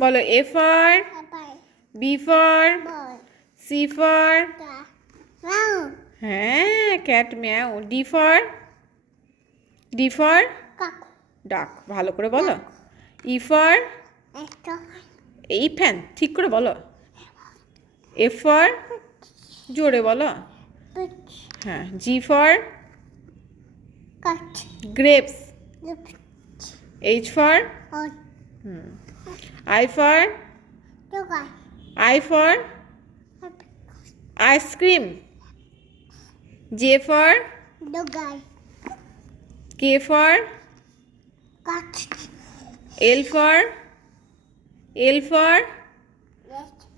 বলো A for B for C for হ্যাঁ cat meow D for ডাক ভালো করে বলো E for এই ফ্যান ঠিক করে বলো F for জোরে বলো হ্যাঁ G for grapes H for I for ice cream J for K for L for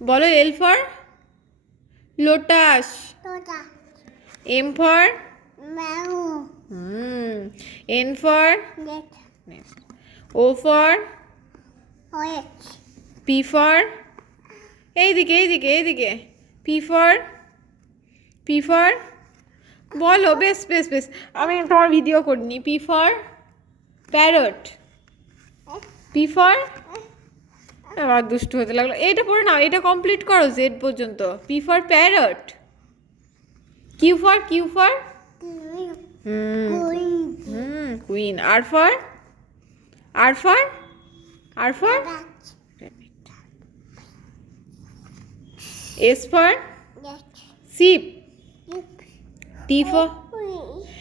বলো L for lotus M for N for O for P for এইদিকে P for বলো বেশ আমি তোমার ভিডিও করিনি P for parrot P for আবার দুষ্টু হতে লাগলো এইটা পড়ে নাও এটা কমপ্লিট করো Z পর্যন্ত P for parrot Q for queen R for S for sheep T for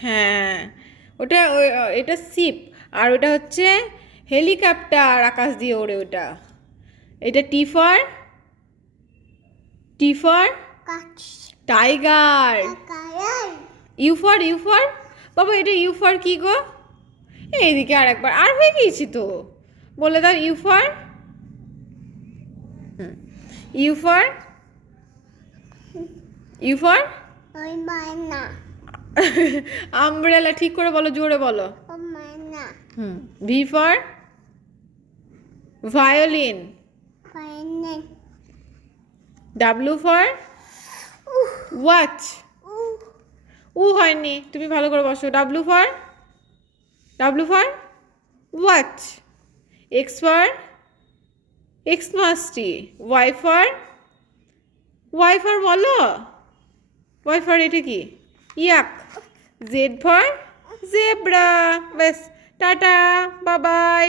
হ্যাঁ ওটা এটা শিপ আর ওটা হচ্ছে হেলিকপ্টার আকাশ দিয়ে ওড়ে ওটা এটা T for tiger U for বাবা এটা U for কি গো এইদিকে আরেকবার আর হয়ে গিয়েছি তো বলে দাও U for আমব্রেলা ঠিক করে বলো জোরে বলো V for violin W for watch হয়নি তুমি ভালো করে বসো W for watch X for Xmas tree Y for বলো Y for এটা কি ইয়াক Z for zebra বেশ টাটা বাই